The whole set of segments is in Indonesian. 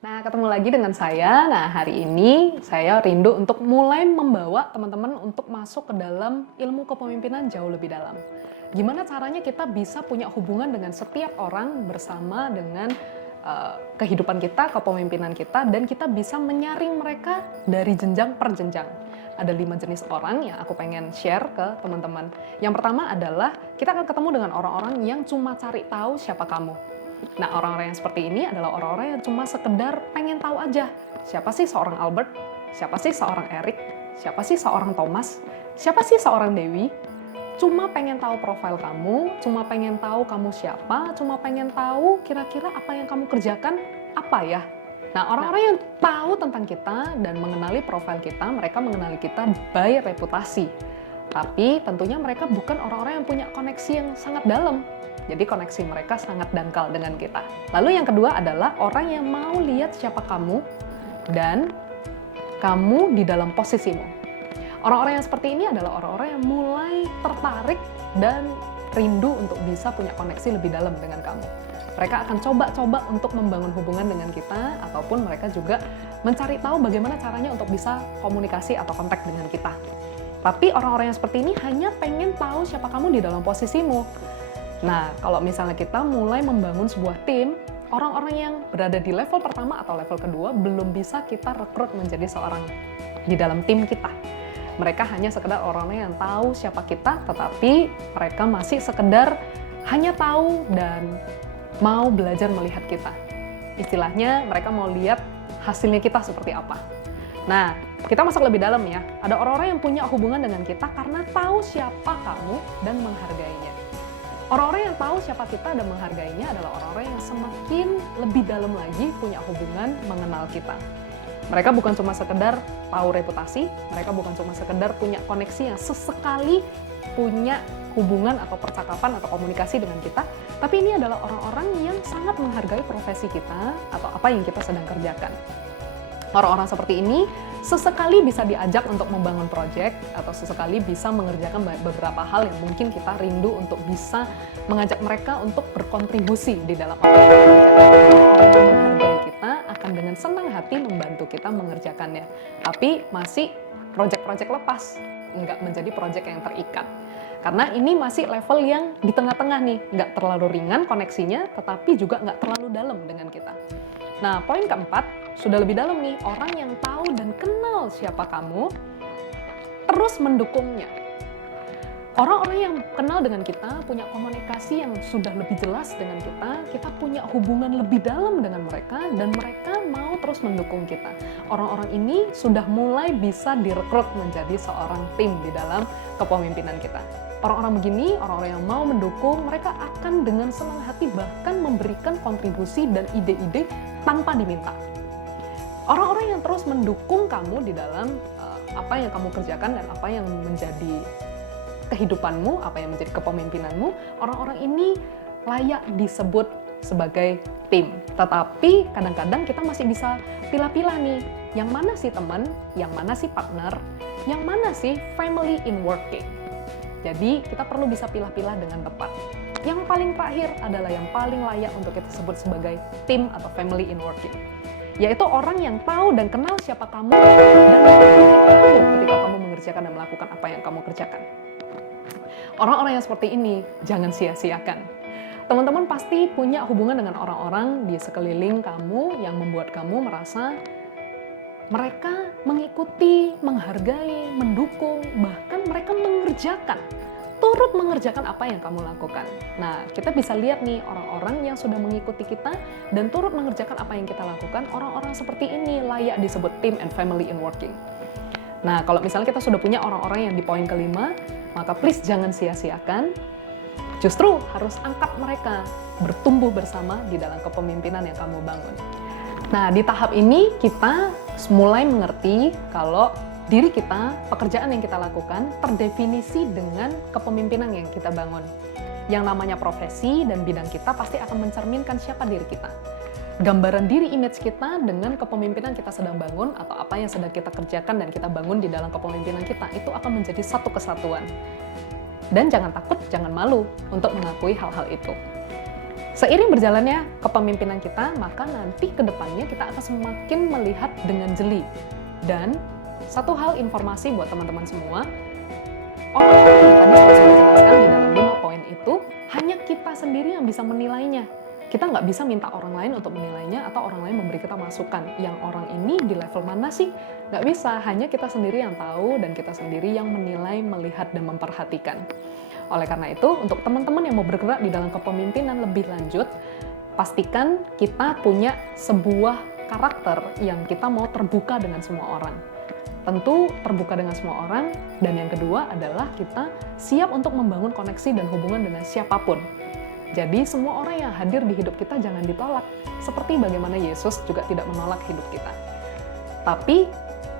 Nah, ketemu lagi dengan saya. Nah, hari ini saya rindu untuk mulai membawa teman-teman untuk masuk ke dalam ilmu kepemimpinan jauh lebih dalam. Gimana caranya kita bisa punya hubungan dengan setiap orang bersama dengan kehidupan kita, kepemimpinan kita, dan kita bisa menyaring mereka dari jenjang per jenjang. Ada 5 jenis orang yang aku pengen share ke teman-teman. Yang pertama adalah kita akan ketemu dengan orang-orang yang cuma cari tahu siapa kamu. Nah, orang-orang yang seperti ini adalah orang-orang yang cuma sekedar pengen tahu aja. Siapa sih seorang Albert? Siapa sih seorang Eric? Siapa sih seorang Thomas? Siapa sih seorang Dewi? Cuma pengen tahu profil kamu, cuma pengen tahu kamu siapa, cuma pengen tahu kira-kira apa yang kamu kerjakan, apa ya? Nah, orang-orang yang tahu tentang kita dan mengenali profil kita, mereka mengenali kita by reputasi. Tapi tentunya mereka bukan orang-orang yang punya koneksi yang sangat dalam. Jadi koneksi mereka sangat dangkal dengan kita. Lalu yang kedua adalah orang yang mau lihat siapa kamu dan kamu di dalam posisimu. Orang-orang yang seperti ini adalah orang-orang yang mulai tertarik dan rindu untuk bisa punya koneksi lebih dalam dengan kamu. Mereka akan coba-coba untuk membangun hubungan dengan kita, ataupun mereka juga mencari tahu bagaimana caranya untuk bisa komunikasi atau kontak dengan kita. Tapi orang-orang yang seperti ini hanya pengen tahu siapa kamu di dalam posisimu. Nah, kalau misalnya kita mulai membangun sebuah tim, orang-orang yang berada di level pertama atau level kedua belum bisa kita rekrut menjadi seorang di dalam tim kita. Mereka hanya sekedar orang-orang yang tahu siapa kita, tetapi mereka masih sekedar hanya tahu dan mau belajar melihat kita. Istilahnya mereka mau lihat hasilnya kita seperti apa. Nah, kita masuk lebih dalam ya. Ada orang-orang yang punya hubungan dengan kita karena tahu siapa kamu dan menghargainya. Orang-orang yang tahu siapa kita dan menghargainya adalah orang-orang yang semakin lebih dalam lagi punya hubungan mengenal kita. Mereka bukan cuma sekedar tahu reputasi, mereka bukan cuma sekedar punya koneksi yang sesekali punya hubungan atau percakapan atau komunikasi dengan kita, tapi ini adalah orang-orang yang sangat menghargai profesi kita atau apa yang kita sedang kerjakan. Orang-orang seperti ini sesekali bisa diajak untuk membangun proyek atau sesekali bisa mengerjakan beberapa hal yang mungkin kita rindu untuk bisa mengajak mereka untuk berkontribusi di dalam apa yang kita kerjakan. Orang yang menghargai kita akan dengan senang hati membantu kita mengerjakannya. Tapi masih proyek-proyek lepas, nggak menjadi proyek yang terikat. Karena ini masih level yang di tengah-tengah nih, nggak terlalu ringan koneksinya, tetapi juga nggak terlalu dalam dengan kita. Nah, poin keempat, sudah lebih dalam nih, orang yang tahu dan kenal siapa kamu, terus mendukungnya. Orang-orang yang kenal dengan kita, punya komunikasi yang sudah lebih jelas dengan kita punya hubungan lebih dalam dengan mereka, dan mereka mau terus mendukung kita. Orang-orang ini sudah mulai bisa direkrut menjadi seorang tim di dalam kepemimpinan kita. Orang-orang begini, orang-orang yang mau mendukung, mereka akan dengan senang hati bahkan memberikan kontribusi dan ide-ide tanpa diminta. Orang-orang yang terus mendukung kamu di dalam apa yang kamu kerjakan dan apa yang menjadi kehidupanmu, apa yang menjadi kepemimpinanmu, orang-orang ini layak disebut sebagai tim. Tetapi kadang-kadang kita masih bisa pilah-pilah nih, yang mana sih teman, yang mana sih partner, yang mana sih family in working. Jadi kita perlu bisa pilah-pilah dengan tepat. Yang paling terakhir adalah yang paling layak untuk kita sebut sebagai tim atau family in working. Yaitu orang yang tahu dan kenal siapa kamu dan mengikuti kamu ketika kamu mengerjakan dan melakukan apa yang kamu kerjakan. Orang-orang yang seperti ini jangan sia-siakan. Teman-teman pasti punya hubungan dengan orang-orang di sekeliling kamu yang membuat kamu merasa mereka mengikuti, menghargai, mendukung, bahkan mereka turut mengerjakan apa yang kamu lakukan. Nah, kita bisa lihat nih orang-orang yang sudah mengikuti kita dan turut mengerjakan apa yang kita lakukan, orang-orang seperti ini layak disebut team and family in working. Nah, kalau misalnya kita sudah punya orang-orang yang di poin kelima, maka please jangan sia-siakan, justru harus angkat mereka bertumbuh bersama di dalam kepemimpinan yang kamu bangun. Nah, di tahap ini kita mulai mengerti kalau diri kita, pekerjaan yang kita lakukan, terdefinisi dengan kepemimpinan yang kita bangun. Yang namanya profesi dan bidang kita pasti akan mencerminkan siapa diri kita. Gambaran diri image kita dengan kepemimpinan kita sedang bangun atau apa yang sedang kita kerjakan dan kita bangun di dalam kepemimpinan kita, itu akan menjadi satu kesatuan. Dan jangan takut, jangan malu untuk mengakui hal-hal itu. Seiring berjalannya kepemimpinan kita, maka nanti ke depannya kita akan semakin melihat dengan jeli. Dan satu hal informasi buat teman-teman semua, orang-orang yang tadi saya sudah jelaskan di dalam 5 poin itu, hanya kita sendiri yang bisa menilainya. Kita nggak bisa minta orang lain untuk menilainya atau orang lain memberi kita masukan. Yang orang ini di level mana sih? Nggak bisa, hanya kita sendiri yang tahu dan kita sendiri yang menilai, melihat, dan memperhatikan. Oleh karena itu, untuk teman-teman yang mau bergerak di dalam kepemimpinan lebih lanjut, pastikan kita punya sebuah karakter yang kita mau terbuka dengan semua orang. Tentu terbuka dengan semua orang, dan yang kedua adalah kita siap untuk membangun koneksi dan hubungan dengan siapapun. Jadi semua orang yang hadir di hidup kita jangan ditolak, seperti bagaimana Yesus juga tidak menolak hidup kita. Tapi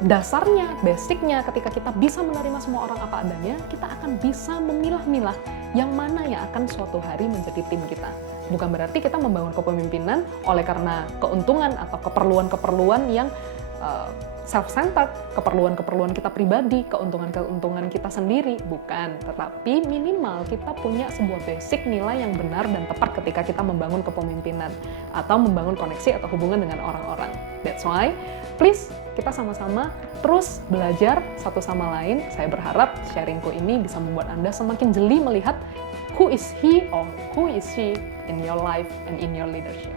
dasarnya, basicnya ketika kita bisa menerima semua orang apa adanya, kita akan bisa memilah-milah yang mana yang akan suatu hari menjadi tim kita. Bukan berarti kita membangun kepemimpinan oleh karena keuntungan atau keperluan-keperluan yang self-centered, keperluan-keperluan kita pribadi, keuntungan-keuntungan kita sendiri, bukan. Tetapi minimal kita punya sebuah basic nilai yang benar dan tepat ketika kita membangun kepemimpinan atau membangun koneksi atau hubungan dengan orang-orang. That's why, please, kita sama-sama terus belajar satu sama lain. Saya berharap sharingku ini bisa membuat Anda semakin jeli melihat who is he or who is she in your life and in your leadership.